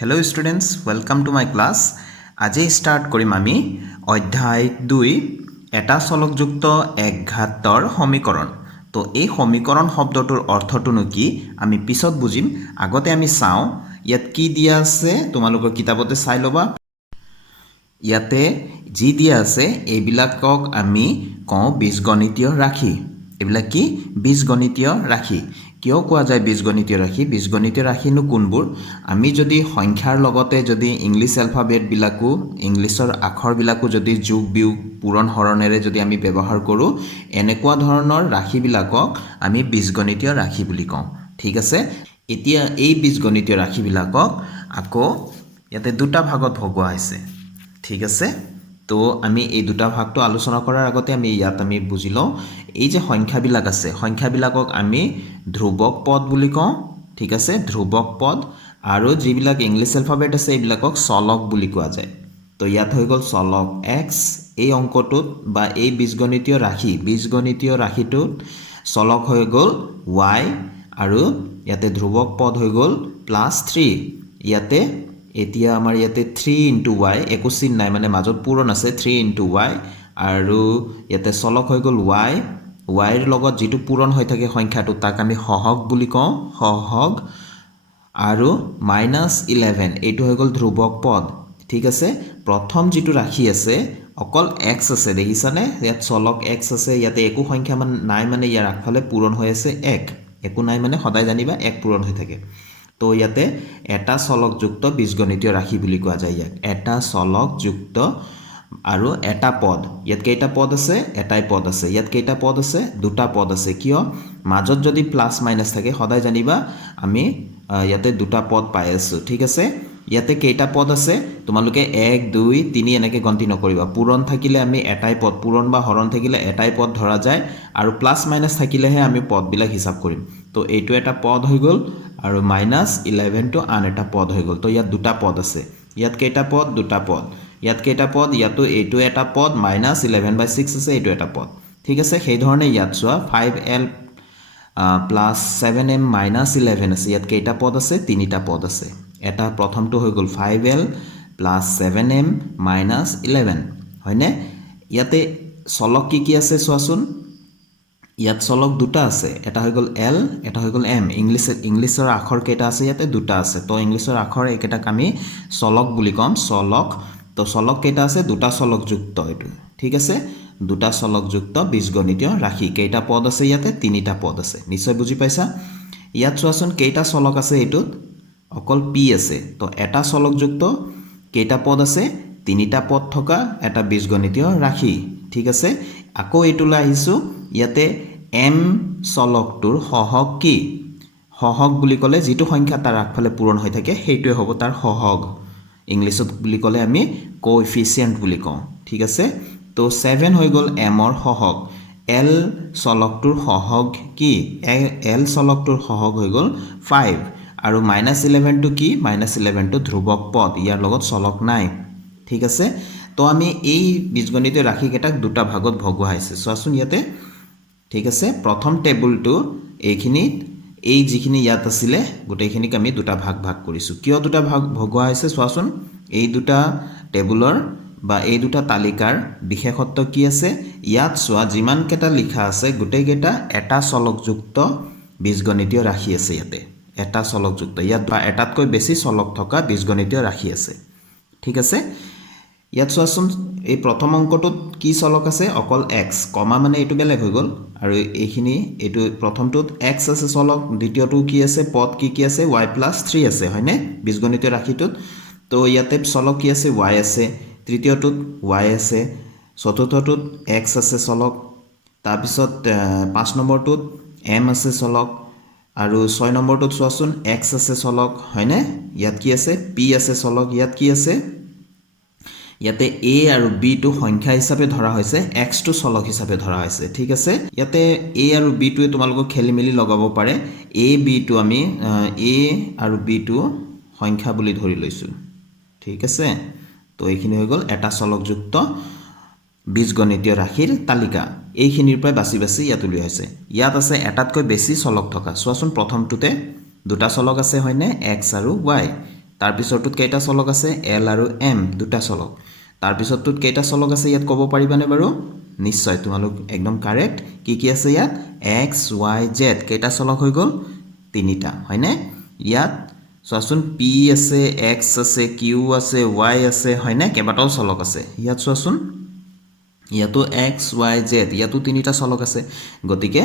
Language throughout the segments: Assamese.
Hello students, welcome to my class. আজি স্টাৰ্ট কৰিম আমি অধ্যায় 2 এটা চলকযুক্ত একঘাতৰ সমীকৰণ। তো এই সমীকৰণ শব্দটোৰ অৰ্থটোনো কি আমি পিছত বুজিম। আগতে আমি চাওঁ ইয়াত কি দিয়া আছে তোমালোকৰ কিতাপতে চাই লবা। ইয়াতে যি দিয়া আছে এইবিলাকক আমি কওঁ বীজগণিতীয় ৰাশি। এইবিলাক কি বীজগণিতীয় ৰাশি। কিয় কোৱা যায় বীজগণিতীয় ৰাশি? বীজগণিতীয় ৰাশিনো কোনবোৰ? আমি যদি সংখ্যাৰ লগতে যদি ইংলিছ এলফাবেটবিলাকো ইংলিছৰ আখৰবিলাকো যদি যোগ বিয়োগ পূৰণ হৰণেৰে যদি আমি ব্যৱহাৰ কৰোঁ এনেকুৱা ধৰণৰ ৰাশিবিলাকক আমি বীজগণিতীয় ৰাশি বুলি কওঁ। ঠিক আছে, এতিয়া এই বীজগণিতীয় ৰাশিবিলাকক আকৌ ইয়াতে দুটা ভাগত ভগোৱা হৈছে। ঠিক আছে, তো আমি এই দুটা ভাগটো আলোচনা কৰাৰ আগতে আমি ইয়াত আমি বুজি লওঁ এই যে সংখ্যাবিলাক আছে সংখ্যাবিলাকক আমি ধ্ৰুৱক পদ বুলি কওঁ। ঠিক আছে, ধ্ৰুৱক পদ আৰু যিবিলাক ইংলিছ এলফাবেট আছে এইবিলাকক চলক বুলি কোৱা যায়। তো ইয়াত হৈ গ'ল চলক এক্স, এই অংকটোত বা এই বীজগণিতীয় ৰাশিটোত চলক হৈ গ'ল ৱাই আৰু ইয়াতে ধ্ৰুৱক পদ হৈ গ'ল +3। ইয়াতে এতিয়া আমাৰ ইয়াতে 3 × y একো চিন নাই, মানে মাজত পূৰণ আছে 3 × y আৰু ইয়াতে চলক হৈ গ'ল y, ৰ লগত যিটো পূৰণ হৈ থাকে সংখ্যাটো তাক আমি সহগ বুলি কওঁ, সহগ আৰু -11 এইটো হৈ গ'ল ধ্ৰুৱক পদ। ঠিক আছে, প্ৰথম যিটো ৰাশি আছে অকল x আছে, দেখিছানে ইয়াত চলক x আছে, ইয়াতে একো সংখ্যা নাই, মানে ইয়াৰ আগফালে পূৰণ হৈ আছে 1, একো নাই মানে সদায় জানিবা 1 পূৰণ হৈ থাকে। তো ইয়াতে এটা চলকযুক্ত বীজগণিতীয় ৰাশি বুলি কোৱা যায় ইয়াক, এটা চলকযুক্ত আৰু এটা পদ। ইয়াত কেইটা পদ আছে? এটাই পদ আছে। ইয়াত কেইটা পদ আছে? দুটা পদ আছে। কিয়? মাজত যদি প্লাছ মাইনাছ থাকে সদায় জানিবা আমি ইয়াতে দুটা পদ পাই আছোঁ। ঠিক আছে, ইয়াতে কেইটা পদ আছে তোমালোকে 1 2 3 এনেকৈ গন্তি নকৰিবা। পূৰণ থাকিলে আমি এটাই পদ, পূৰণ বা হৰণ থাকিলে এটাই পদ ধৰা যায় আৰু প্লাছ মাইনাছ থাকিলেহে আমি পদবিলাক হিচাপ কৰিম। তো এইটো এটা পদ হৈ গ'ল আৰু -11টো আন এটা পদ হৈ গ'ল। তো ইয়াত দুটা পদ আছে। ইয়াত কেইটা পদ? দুটা পদ। ইয়াত কেইটা পদ? ইয়াতো এইটো এটা পদ, -11/6 আছে, এইটো এটা পদ। ঠিক আছে, সেইধৰণে ইয়াত চোৱা 5l + 7m - 11 আছে। ইয়াত কেইটা পদ আছে? তিনিটা পদ আছে। এটা প্ৰথমটো হৈ গ'ল 5l + 7m - 11 হয়নে? ইয়াতে চলক কি আছে চোৱাচোন। ইয়াত চলক দুটা আছে, এটা হৈ গ'ল এল, এটা হৈ গ'ল এম। ইংলিছৰ আখৰ কেইটা আছে? ইয়াতে দুটা আছে। তো ইংলিছৰ আখৰ এইকেইটাক আমি চলক বুলি ক'ম, চলক। তো চলক কেইটা আছে? দুটা চলকযুক্ত এইটো। ঠিক আছে, দুটা চলকযুক্ত বীজগণিতীয় ৰাশি। কেইটা পদ আছে ইয়াতে? তিনিটা পদ আছে। নিশ্চয় বুজি পাইছা। ইয়াত চোৱাচোন কেইটা চলক আছে এইটোত? অকল পি আছে। তো এটা চলকযুক্ত কেইটা পদ আছে? তিনিটা পদ থকা এটা বীজগণিতীয় ৰাশি। ঠিক আছে, আকৌ এইটোলৈ আহিছোঁ। ইয়াতে এম চলকটোৰ সহগ কি? সহগ বুলি ক'লে যিটো সংখ্যা তাৰ আগফালে পূৰণ হৈ থাকে সেইটোৱে হ'ব তাৰ সহগ। ইংলিছত বুলি ক'লে আমি কোএফিচিয়েণ্ট বুলি কওঁ। ঠিক আছে, তো 7 হৈ গ'ল এমৰ সহগ। এল চলকটোৰ সহগ কি? এল চলকটোৰ সহগ হৈ গ'ল 5 আৰু -11টো কি? -11টো ধ্ৰুৱক পদ, ইয়াৰ লগত চলক নাই। ঠিক আছে, তো আমি এই বীজগণিতীয় ৰাশিকেইটাক দুটা ভাগত ভগোৱা হৈছে চোৱাচোন ইয়াতে। ঠিক আছে, প্ৰথম টেবুলটো এইখিনিত এই যিখিনি ইয়াত আছিলে গোটেইখিনিক আমি দুটা ভাগ কৰিছোঁ। কিয় দুটা ভাগ ভগোৱা হৈছে চোৱাচোন। এই দুটা টেবুলৰ বা এই দুটা তালিকাৰ বিশেষত্ব কি আছে? ইয়াত চোৱা যিমানকেইটা লিখা আছে গোটেইকেইটা এটা চলকযুক্ত বীজগণিতীয় ৰাশি আছে। ইয়াতে এটা চলকযুক্ত, ইয়াত বা এটাতকৈ বেছি চলক থকা বীজগণিতীয় ৰাশি আছে। ঠিক আছে, ইয়াত চোৱাচোন এই প্ৰথম অংকটোত কি চলক আছে? অকল এক্স, কমা মানে এইটো বেলেগ হৈ গ'ল। আৰু এইটো প্ৰথমটোত এক্স আছে চলক, দ্বিতীয়টো কি আছে? পদ কি আছে? y+3 আছে হয়নে বীজগণিতীয় ৰাশিটোত। তো ইয়াতে চলক কি আছে? y আছে। তৃতীয়টোত y আছে। চতুৰ্থটোত এক্স আছে চলক। তাৰপিছত 5 নম্বৰটোত এম আছে চলক আৰু 6 নম্বৰটোত চোৱাচোন এক্স আছে চলক হয়নে। ইয়াত কি আছে? পি আছে চলক। ইয়াত কি আছে? ইয়াতে এ আৰু বিটো সংখ্যা হিচাপে ধৰা হৈছে, এক্সটো চলক হিচাপে ধৰা হৈছে। ঠিক আছে, ইয়াতে এ আৰু বিটোৱে তোমালোকক খেলি মেলি লগাব পাৰে। এ বিটো আমি এ আৰু বিটো সংখ্যা বুলি ধৰি লৈছোঁ। ঠিক আছে, তো এইখিনি হৈ গ'ল এটা চলকযুক্ত বীজগণিতীয় ৰাশিৰ তালিকা। এইখিনিৰ পৰা বাছি ইয়াত উলিওৱা হৈছে। ইয়াত আছে এটাতকৈ বেছি চলক থকা। চোৱাচোন প্ৰথমটোতে দুটা চলক আছে হয়নে, এক্স আৰু ৱাই। তাৰপিছৰটোত কেইটা চলক আছে এল আৰু এম দুটা চলক তাৰপিছৰটোত কেইটা চলক আছে ইয়াত ক'ব পাৰিবানে বাৰু নিশ্চয় তোমালোক একদম কাৰেক্ট কি আছে ইয়াত এক্স ৱাই জেড কেইটা চলক হৈ গ'ল তিনিটা হয়নে ইয়াত চোৱাচোন পি আছে এক্স আছে কিউ আছে ৱাই আছে হয়নে কেইবাটাও চলক আছে ইয়াত চোৱাচোন ইয়াতো এক্স ৱাই জেড ইয়াতো তিনিটা চলক আছে গতিকে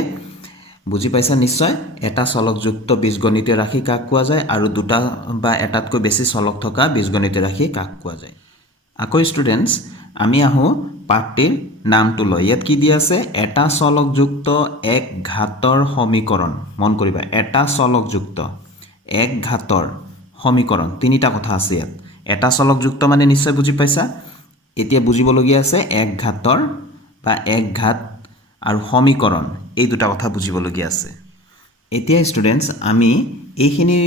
বুজি পাইছা নিশ্চয় এটা চলকযুক্ত বীজগণিতীয় ৰাশি কাক কোৱা যায় আৰু দুটা বা এটাতকৈ বেছি চলক থকা বীজগণিতীয় ৰাশি কাক কোৱা যায় আকৌ ষ্টুডেণ্টছ আমি আহোঁ পাঠটিৰ নামটো লৈ ইয়াত কি দিয়া আছে এটা চলকযুক্ত এক ঘাতৰ সমীকৰণ মন কৰিবা এটা চলকযুক্ত এক ঘাতৰ সমীকৰণ তিনিটা কথা আছে ইয়াত এটা চলকযুক্ত মানে নিশ্চয় বুজি পাইছা এতিয়া বুজিবলগীয়া আছে এক ঘাতৰ বা এক ঘাত আৰু সমীকৰণ এই দুটা কথা বুজিবলগীয়া আছে এতিয়া ষ্টুডেণ্টছ আমি এইখিনি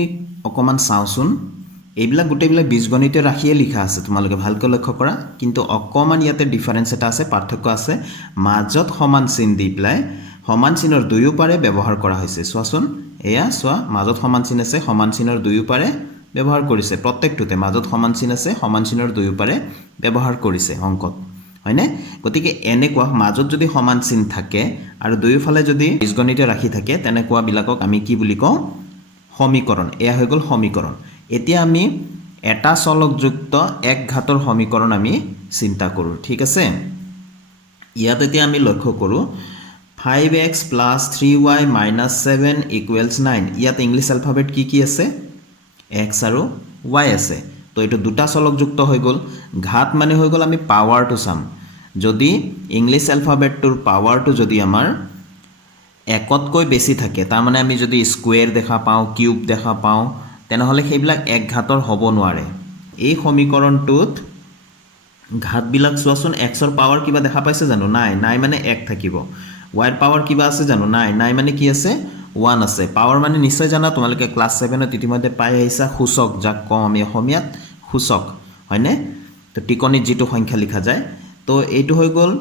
অকমান চাওঁচোন এইবিলাক গোটেইবিলাক বীজগণিতীয় ৰাশিয়ে লিখা আছে তোমালোকে ভালকৈ লক্ষ্য কৰা কিন্তু অকমান ইয়াতে ডিফাৰেন্স এটা আছে পাৰ্থক্য আছে মাজত সমান চিন দি পেলাই সমান চিনৰ দুয়োপাৰে ব্যৱহাৰ কৰা হৈছে চোৱাচোন এয়া চোৱা মাজত সমান চিন আছে সমান চিনৰ দুয়োপাৰে ব্যৱহাৰ কৰিছে প্ৰত্যেকটোতে মাজত সমান চিন আছে সমান চিনৰ দুয়োপাৰে ব্যৱহাৰ কৰিছে অংকত হয়নে গতিকে এনেকুৱা মাজত যদি সমান চিন থাকে আৰু দুয়োফালে যদি বীজগণিতীয় ৰাশি থাকে তেনেকুৱা বিলাকক আমি কি বুলি কওঁ সমীকৰণ এয়া হৈ গ'ল সমীকৰণ এতিয়া আমি এটা চলকযুক্ত এক ঘাতৰ সমীকৰণ আমি চিন্তা কৰোঁ ঠিক আছে ইয়াত এতিয়া আমি লক্ষ্য কৰোঁ 5x + 3y - 7 = 9 ইয়াত ইংলিছ এলফাবেট কি আছে x আৰু y আছে তো এইটো দুটা চলকযুক্ত হৈ গ'ল ঘাত মানে হৈ গ'ল আমি পাৱাৰটো চাম যদি ইংলিছ এলফাবেটটোৰ পাৱাৰটো যদি আমাৰ একতকৈ বেছি থাকে তাৰ মানে আমি যদি স্কোয়াৰ দেখা পাওঁ কিউব দেখা পাওঁ তেনেহলে সেইবিলাক এক ঘাতৰ হ'ব নোৱাৰে এই সমীকৰণটোত ঘাতবিলাক চোৱাচোন x ৰ পাৱাৰ কিবা দেখা পাইছে জানো নাই মানে 1 থাকিব y ৰ পাৱাৰ কিবা আছে জানো নাই মানে কি আছে 1 আছে পাৱাৰ মানে নিশ্চয় জানা তোমালোকে ক্লাস 7 ত ইতিমধ্যে পাই আহিছা সূচক যাক কম আমি অসমীয়াত সূচক হয়নে তো টিকনিত যেটো সংখ্যা লিখা যায় তো এইটো হৈ গ'ল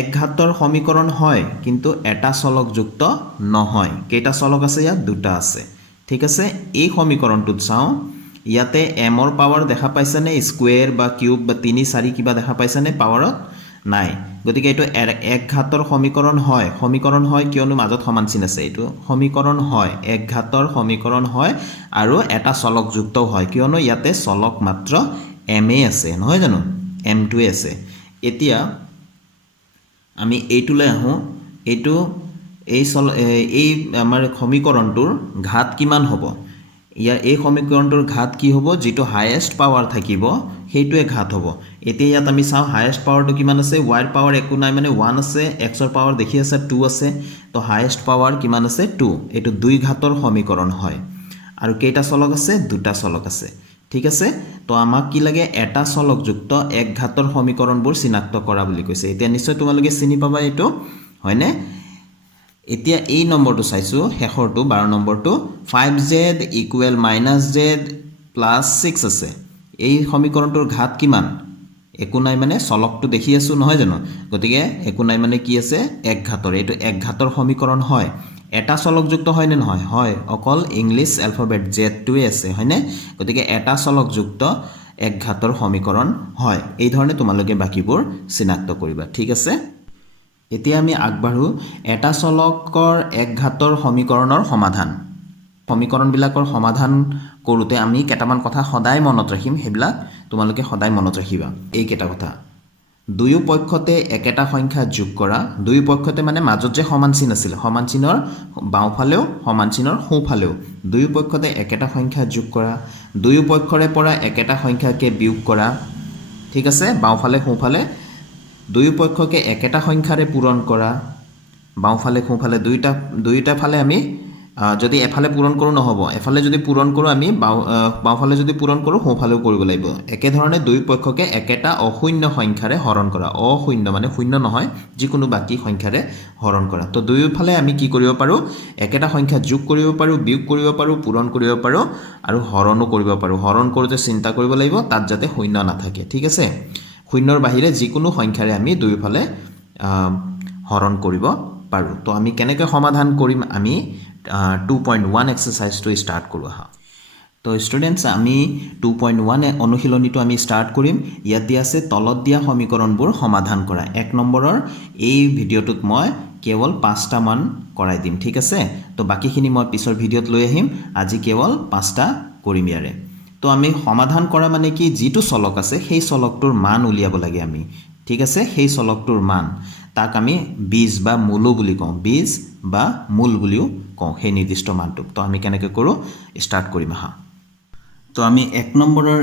এক ঘাতৰ সমীকৰণ হয় কিন্তু এটা চলকযুক্ত নহয় কেইটা চলক আছে ইয়াত দুটা আছে ঠিক আছে এই সমীকৰণটোত চাও ইয়াতে m ৰ পাৱাৰ দেখা পাইছানে স্কয়াৰ বা কিউব বা 3 4 কিবা দেখা পাইছানে পাৱাৰত নাই গতিকে এটো এক ঘাতৰ সমীকৰণ হয় কিয়নো মাজত সমান চিন আছে এটো সমীকৰণ হয় এক ঘাতৰ সমীকৰণ হয় আৰু এটা চলকযুক্ত হয় কিয়নো ইয়াতে চলক মাত্ৰ m এ আছে নহয় জানো m টো আছে এতিয়া আমি এইটোলৈ আহো এইটো এই আমাৰ সমীকৰণটোৰ ঘাত কিমান হ'ব ইয়াৰ এই সমীকৰণটোৰ ঘাত কি হ'ব যেটো হাইয়েষ্ট পাৱাৰ থাকিব হেইটোৱে ঘাত হ'ব এতিয়া ইয়াত আমি চাও হাইয়েষ্ট পাৱাৰটো কিমান আছে y ৰ পাৱাৰ একো নাই মানে 1 আছে x ৰ পাৱাৰ দেখি আছে 2 আছে তো হাইয়েষ্ট পাৱাৰ কিমান আছে 2 এটো দুই ঘাতৰ সমীকৰণ হয় আৰু কেইটা চলক আছে দুটা চলক আছে ঠিক আছে তো আমাক কি লাগে এটা চলকযুক্ত এক ঘাতৰ সমীকৰণবোৰ চিনাক্ত কৰা বুলি কৈছে এতিয়া নিশ্চয় তোমালোকে চিনি পাবা এটো হয়নে এতিয়া এই নম্বৰটো চাইছো হেখৰটো 12 নম্বৰটো 5z = -z + 6 আছে এই সমীকৰণটোৰ ঘাত কিমান একো নাই মানে চলকটো দেখি আছো নহয় জানো গতিকে একো নাই মানে কি আছে এক ঘাতৰ এটো এক ঘাতৰ সমীকৰণ হয় এটা চলকযুক্ত হয় নে নহয় হয় অকল ইংলিছ এলফাবেট z টোৱে আছে হয়নে গতিকে এটা চলকযুক্ত এক ঘাতৰ সমীকৰণ হয় এই ধৰণে তোমালোকে বাকিবোৰ চিনাক্ত কৰিবা ঠিক আছে এতিয়া আমি আগবাঢ়ো এটা চলকৰ এক ঘাতৰ সমীকৰণৰ সমাধান সমীকৰণবিলাকৰ সমাধান কৰোতে আমি কেটামান কথা সদায় মনত ৰাখিম হেবিলাক তোমালোকে সদায় মনত ৰাখিবা এই কেটা কথা দুয়ো পক্ষতে একেটা সংখ্যা যোগ কৰা দুয়ো পক্ষতে মানে মাজত যে সমান চিন আছিল সমান চিনৰ বাওঁফালেও সমান চিনৰ সোঁফালেও দুয়ো পক্ষতে একেটা সংখ্যা যোগ কৰা দুয়ো পক্ষৰে পৰা একেটা সংখ্যাকে বিয়োগ কৰা ঠিক আছে বাওঁফালে সোঁফালে দুয়ো পক্ষকে একেটা সংখ্যাৰে পূৰণ কৰা বাওঁফালে সোঁফালে দুইটা ফালে আমি যদি এফালে পূৰণ কৰো নহব এফালে যদি পূৰণ কৰো আমি বাওঁফালে যদি পূৰণ কৰো সোঁফালেও কৰিব লাগিব একে ধৰণে দুই পক্ষকে একেটা অশূন্য সংখ্যাৰে হৰণ কৰা অশূন্য মানে শূন্য নহয় যিকোনো বাকি সংখ্যাৰে হৰণ কৰা তো দুইফালে আমি কি কৰিব পাৰো একেটা সংখ্যা যোগ কৰিব পাৰো বিয়োগ কৰিব পাৰো পূৰণ কৰিব পাৰো আৰু হৰণো কৰিব পাৰো হৰণ কৰোতে চিন্তা কৰিব লাগিব তাত যাতে শূন্য নাথাকে ঠিক আছে শূন্যৰ বাহিৰে যিকোনো সংখ্যাৰে আমি দুইফালে হৰণ কৰিব পাৰো তো আমি কেনেকৈ সমাধান কৰিম আমি 2.1 এক্সাৰসাইজটো ষ্টাৰ্ট কৰো হা তো ষ্টুডেণ্টছ আমি 2.1 অনুশীলনীটো আমি ষ্টাৰ্ট কৰিম ইয়াত দিয়া আছে তলত দিয়া সমীকৰণবোৰ সমাধান কৰা 1 নম্বৰৰ এই ভিডিঅ'টোত মই কেৱল 5টা মান কৰাই দিম ঠিক আছে তো বাকিখিনি মই পিছৰ ভিডিঅ'ত লৈ আহিম আজি কেৱল 5টা কৰিম ইয়াৰে তো আমি সমাধান কৰা মানে কি যিটো চলক আছে সেই চলকটোৰ মান উলিয়াব লাগে আমি ঠিক আছে সেই চলকটোৰ মান তাক আমি বীজ বা মূল বুলি কওঁ বীজ বা মূল বুলিও কওঁ সেই নিৰ্দিষ্ট মানটোক তো আমি কেনেকৈ কৰোঁ ষ্টাৰ্ট কৰিম আহা তো আমি 1 নম্বৰৰ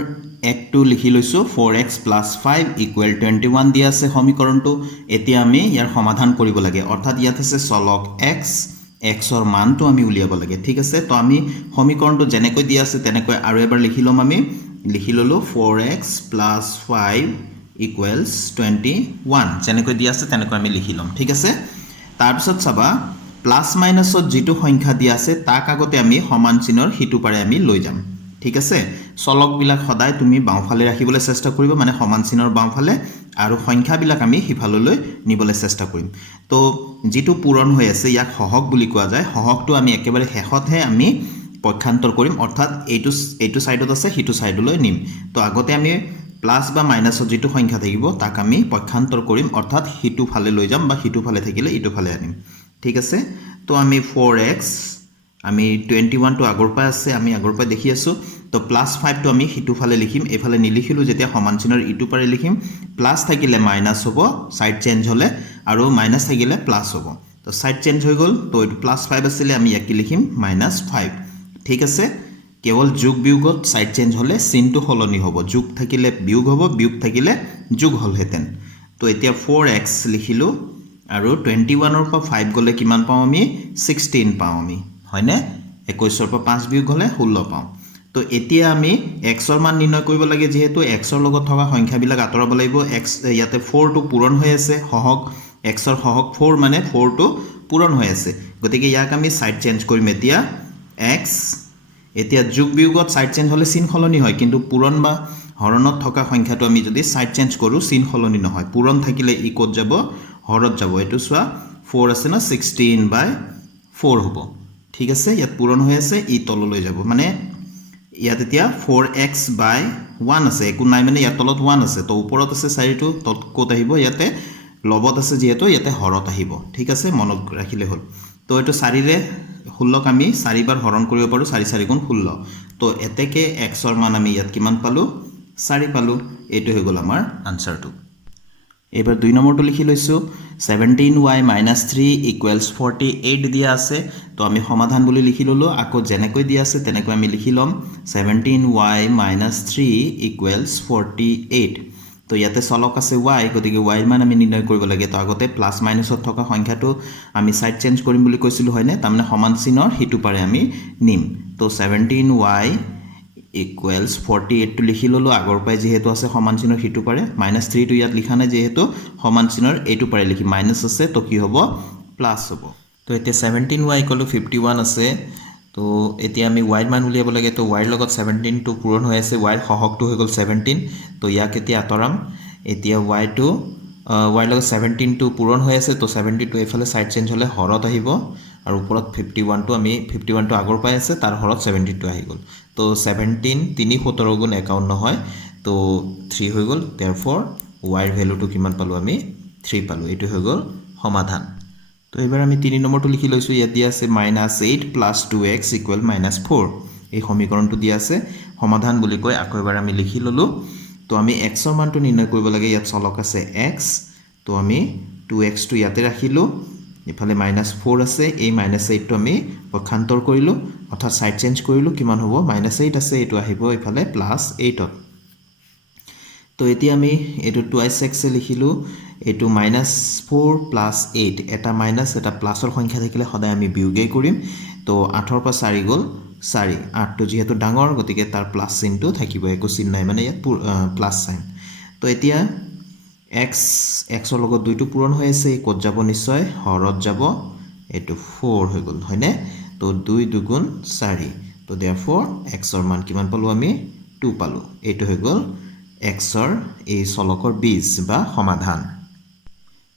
1টো লিখি লৈছো 4x + 5 = 21 দিয়া আছে সমীকৰণটো এতিয়া আমি ইয়াৰ সমাধান কৰিব লাগে অৰ্থাৎ ইয়াত আছে চলক x xৰ মানটো আমি উলিয়াব লাগে ঠিক আছে তো আমি সমীকৰণটো যেনেকৈ দিয়া আছে তেনেকৈ আৰু এবাৰ লিখি লম আমি লিখি ললো 4x + 5 = 21 যেনেকৈ দিয়া আছে তেনেকৈ আমি লিখি লম ঠিক আছে তাৰ পিছত চাবা প্লাস মাইনাসত যেটো সংখ্যা দিয়া আছে তাক আগতে আমি সমান চিহ্নৰ হিটো পাৰে আমি লৈ যাম ঠিক আছে চলক বিলাক সদায় তুমি বাওঁফালে ৰাখিবলৈ চেষ্টা কৰিবা মানে সমান চিহ্নৰ বাওঁফালে আৰু সংখ্যা বিলাক আমি হিফাললৈ নিবলৈ চেষ্টা কৰিম তো যেটো পূৰণ হৈ আছে ইয়াক হহক বুলি কোৱা যায় হহকটো আমি একেবাৰে শেষতহে আমি পক্ষান্তৰ কৰিম অৰ্থাৎ এইটো সাইডত আছে হিটো সাইডলৈ নিম তো আগতে আমি প্লাস বা মাইনাসত যেটো সংখ্যা থাকিব তাক আমি পক্ষান্তৰ কৰিম অৰ্থাৎ হিটো ফালে লৈ যাম বা হিটো ফালে থাকিলে ইটো ফালে আনিম ঠিক আছে তো আমি 4x আমি 21 টো আগৰ পা আছে আমি আগৰ পা দেখি আছো তো +5 টো আমি হিটো ফালে লিখিম এফালে নিলিখিলো যেতিয়া সমান চিহ্নৰ ইটো পাৰে লিখিম প্লাস থাকিলে মাইনাস হ'ব সাইড চেঞ্জ হলে আৰু মাইনাস থাকিলে প্লাস হ'ব তো সাইড চেঞ্জ হৈ গল তো এটো +5 আছিল আমি ইয়াকি লিখিম -5 ঠিক আছে কেৱল যোগ বিয়োগত সাইড চেঞ্জ হলে চিহ্নটো সলনি হ'ব যোগ থাকিলে বিয়োগ হ'ব বিয়োগ থাকিলে যোগ হলহেতেন তো এতিয়া 4x লিখিলো আৰু 21 ৰ পৰা 5 গলে কিমান পাও আমি 16 পাও আমি হয়নে 21 ৰ পৰা 5 বিয়োগ হলে 16 পাও তো এতিয়া আমি x ৰ মান নিৰ্ণয় কৰিব লাগে যেহেতু x ৰ লগত থকা সংখ্যাবিলাক আতৰাব লাগিব x ইয়াতে 4 টো পূৰণ হৈ আছে হহক x ৰ হহক 4 মানে 4 টো পূৰণ হৈ আছে গতিকে ইয়াক আমি সাইড চেঞ্জ কৰিম এতিয়া x এতিয়া যোগ বিয়োগত সাইড চেঞ্জ হলে চিহ্ন সলনি হয় কিন্তু পূৰণ বা হৰণত থকা সংখ্যাটো আমি যদি সাইড চেঞ্জ কৰো চিহ্ন সলনি নহয় পূৰণ থাকিলে ই ক'ত যাব হৰত যাব এটো সোৱা 4 আছে না 16/4 হ'ব ঠিক আছে ইয়াত পূৰণ হৈ আছে ই তললৈ যাব মানে ইয়াত এতিয়া 4x/1 আছে একো নাই মানে ইয়াত তলত 1 আছে তো ওপৰত আছে 4 টো তত ক'ত আহিব ইয়াতে লবত আছে যেহেতু ইয়াতে হৰত আহিব ঠিক আছে মনত ৰাখিলে হ'ল তো এটো 4 ৰে 16 আমি 4 বাৰ হৰণ কৰিব পাৰো 4 4 গুণ 16 তো এতেকে x ৰ মান আমি ইয়াত কিমান পালো 4 পালো এটো হৈ গল আমাৰ আনসাৰটো এবাৰ 2 নম্বৰটো লিখি লৈছো 17y - 3 = 48 দিয়া আছে তো আমি সমাধান বুলি লিখি ললো আকৌ যেনেকৈ দিয়া আছে তেনেকৈ আমি লিখি লম 17y - 3 = 48 তো ইয়াতে চলক আছে y গতিকে y মান আমি নিৰ্ণয় কৰিব লাগে তো আগতে প্লাস মাইনাসত থকা সংখ্যাটো আমি সাইড চেঞ্জ কৰিম বুলি কৈছিলো হয়নে তাৰমানে সমান চিহ্নৰ হিটো পাৰে আমি নিম তো 17y = 48 টো লিখি ললো আগৰ পাই যেহেতু আছে সমান চিহ্নৰ হিটো পাৰে -3 টো ইয়াত লিখা নাই যেহেতু সমান চিহ্নৰ এইটো পাৰে লিখি মাইনাস আছে তো কি হ'ব প্লাস হ'ব তো এতিয়া 17y = 51 আছে তো এতিয়া আমি y মান উলিয়াব লাগে তো y লগত 17 টো পূৰণ হৈ আছে y হহকটো হৈ গল 17 তো ইয়াক এতিয়া আতৰাম এতিয়া y টো y লগত 17 টো পূৰণ হৈ আছে তো 70 টো এফালে সাইড চেঞ্জ হলে হৰত আহিব আৰু ওপৰত 51 টো আমি 51 টো আগৰ পাই আছে তাৰ হৰত 70 টো আহি গল তো 17 3 17 গুণ 51 হয় তো 3 হৈ গল therefore y ৰ ভ্যালুটো কিমান পালো আমি 3 পালো এটো হৈ গল সমাধান তো এবাৰ আমি 3 নম্বৰটো লিখি লৈছো ইয়াত দিয়া আছে -8 + 2x = -4 এই সমীকৰণটো দিয়া আছে সমাধান বুলি কৈ আকৌ এবাৰ আমি লিখি ললো তো আমি x ৰ মানটো নিৰ্ণয় কৰিব লাগে ইয়াত চলক আছে x তো আমি 2x টো ইয়াতে ৰাখিলো ইফালে -4 আছে এই -8 টো আমি পক্ষান্তৰ কৰিলো অৰ্থাৎ সাইড চেঞ্জ কৰিলো কিমান হ'ব -8 আছে এটো আহিব ইফালে +8 ত তো এতিয়া আমি এটো 2x লিখিলো এটো -4 + 8 এটা মাইনাস এটা প্লাসৰ সংখ্যা থাকিলে সদায় আমি বিয়োগেই কৰিম তো 8 ৰ পৰা 4 গল 4 8 টো যেহেতু ডাঙৰ গতিকে তাৰ প্লাস চিহ্নটো থাকিব একো চিহ্ন নাই মানে ইয়াত প্লাস সাইন তো এতিয়া x ৰ লগত 2 টো পূৰণ হৈ আছে ক'ত যাব নিশ্চয় হৰত যাব এটো 4 হৈ গল হয়নে তো 2 2 গুণ 4 তো therefore x ৰ মান কিমান পালো আমি 2 পালো এটো হৈ গল x ৰ এই চলকৰ বীজ বা সমাধান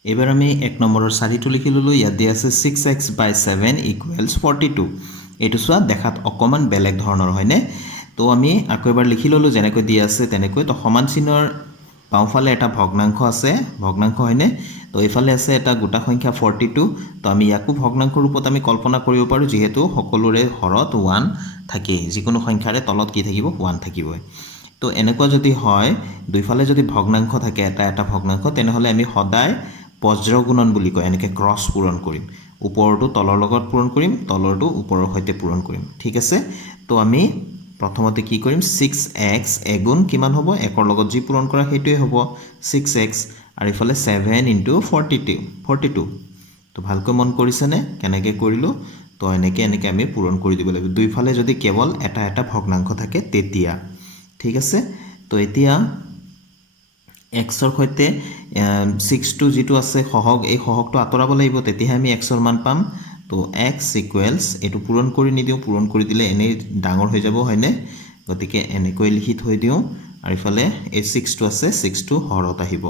এবাৰ আমি 1 নম্বৰৰ 4 টো লিখি ললো ইয়াত দিয়া আছে 6x/7 = 42 এটো সোৱা দেখাত অকমান বেলেগ ধৰণৰ হয়নে তো আমি আকৌ এবাৰ লিখি ল'লোঁ যেনেকৈ দিয়া আছে তেনেকৈ তো সমান চিনৰ বাওঁফালে এটা ভগ্নাংশ আছে ভগ্নাংশ হয়নে তো এইফালে আছে এটা গোটা সংখ্যা 42 তো আমি ইয়াকো ভগ্নাংশ ৰূপত আমি কল্পনা কৰিব পাৰোঁ যিহেতু সকলোৰে হৰত 1 থাকে যিকোনো সংখ্যাৰে তলত কি থাকিব 1 থাকিব তো এনেকুৱা যদি হয় দুইফালে যদি ভগ্নাংশ থাকে এটা ভগ্নাংশ তেনেহলে আমি সদায় বজ্ৰগুণন বুলি কয় এনেকৈ ক্ৰছ পূৰণ কৰিম ওপৰটো তলৰ লগত পূৰণ কৰিম তলৰটো ওপৰৰ সৈতে পূৰণ কৰিম ঠিক আছে তো আমি প্ৰথমতে কি কৰিম 6x এগুণ কিমান হ'ব একৰ লগত যি পূৰণ কৰা হেতুৱে হ'ব 6x আৰু ইফালে 7 * 42 তো ভালকৈ মন কৰিছেনে কেনেকৈ কৰিলো তো এনেকৈ আমি পূৰণ কৰি দিব লাগিব দুইফালে যদি কেৱল এটা ভগ্নাংশ থাকে তেতিয়া ঠিক আছে তো এতিয়া x ৰ সৈতে 6 টো যেটো আছে সহগ এই সহগটো আতৰাব লাগিব তেতিয়াহে আমি x ৰ মান পাম তো x = এটো পূৰণ কৰি নিদিও পূৰণ কৰি দিলে এনে ডাঙৰ হৈ যাব হয়নে গতিকে এনেকৈ লিখি থৈ দিও আৰু ইফালে এই 6 টো আছে 6 টো হৰত আহিব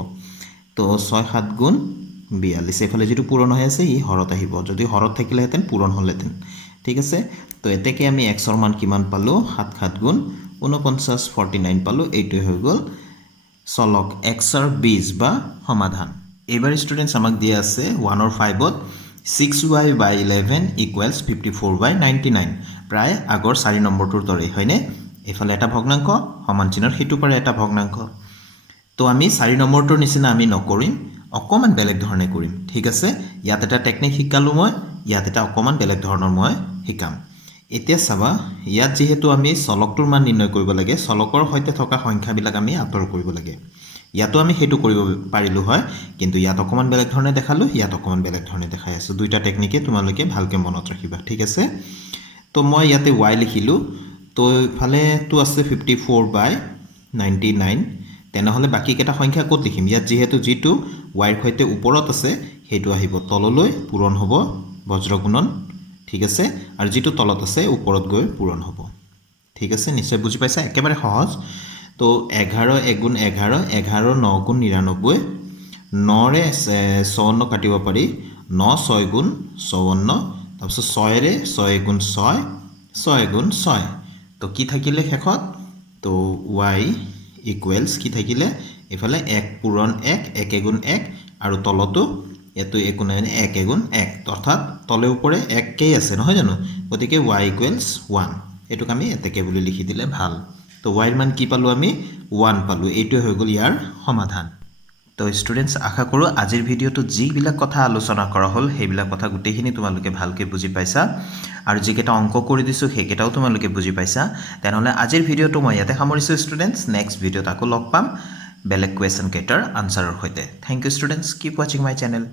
তো 6 7 গুণ 42 এফালে যেটো পূৰণ হৈ আছে ই হৰত আহিব যদি হৰত থাকিলেহেতেন পূৰণ হলহেতেন ঠিক আছে তো এতেকে আমি x ৰ মান কিমান পালো 7 7 গুণ 49 49 পালো এইটোই হৈ গল চলক x ৰ বীজ বা সমাধান এবাৰ ষ্টুডেন্টস আমাক দিয়া আছে 1 or 5 to 6y by 11 equals 54 by 99 প্ৰায় আগৰ 4 নম্বৰটোৰ দৰে হয়নে এফালে এটা ভগ্নাংশ সমান চিনৰ হেতু পাৰে এটা ভগ্নাংশ তো আমি 4 নম্বৰটোৰ নিচিনা আমি নকৰিম অকমান বেলেগ ধৰণে কৰিম ঠিক আছে ইয়াত এটা টেকনিক শিকালো মই ইয়াত এটা অকমান বেলেগ ধৰণৰ মই শিকাম এতিয়া চাবা ইয়াত যেহেতু আমি চলকটোৰ মান নিৰ্ণয় কৰিব লাগে চলকৰ সৈতে থকা সংখ্যাবিলাক আমি আতৰ কৰিব লাগে ইয়াতো আমি হেতু কৰিব পাৰিলো হয় কিন্তু ইয়াত অকমান বেলেগ ধৰণে দেখালো ইয়াত অকমান বেলেগ ধৰণে দেখাই আছে দুইটা টেকনিকে তোমালোকে ভালকে মনত ৰাখিবা ঠিক আছে তো মই ইয়াতে y লিখিলো তো ফালে তো আছে 54 by 99 তেনেহলে বাকি কেটা সংখ্যা ক'ত লিখিম ইয়াত যেহেতু যেটো y ৰ সৈতে ওপৰত আছে হেতু আহিব তললৈ পূৰণ হ'ব বজ্ৰগুণন ঠিক আছে আৰু যেটো তলত আছে ওপৰত গৈ পূৰণ হ'ব ঠিক আছে নিশ্চয় বুজি পাইছা একেবাৰে সহজ তো 11 এগুণ 11 11 9 গুণ 99 9 ৰে 54 কাটিব পাৰি 9 6 গুণ 54 তাৰপিছত 6 ৰে 6 গুণ 6 6 গুণ 6 তো কি থাকিলে শেষত তো y ইকুৱেলছ কি থাকিলে এফালে 1 পূৰণ 1 1 গুণ 1 আৰু তলতো এটো একো নাই 1 গুণ 1 অৰ্থাৎ তলে ওপৰে 1 কে আছে নহয় জানো গতিকে y ইকুৱেলছ 1 এটোক আমি এতেকে বুলি লিখি দিলে ভাল তো y ৰ মান কি পালো আমি 1 পালো এটো হৈ গল ইয়াৰ সমাধান তো ষ্টুডেন্টস আশা কৰো আজিৰ ভিডিওটো যিবিলাক কথা আলোচনা কৰা হল হেবিলাক কথা গুটেখিনি তোমালোকে ভালকে বুজি পাইছা আৰু যিকেটা অংক কৰি দিছো হেকেটাও তোমালোকে বুজি পাইছা তেনেহলে আজিৰ ভিডিওটো মই ইয়াতে সামৰিছো ষ্টুডেন্টস নেক্সট ভিডিওত আকৌ লগ পাম বেলেগ কোৱেশ্চন কেটাৰ আনসাৰৰ সৈতে thank you students keep watching my channel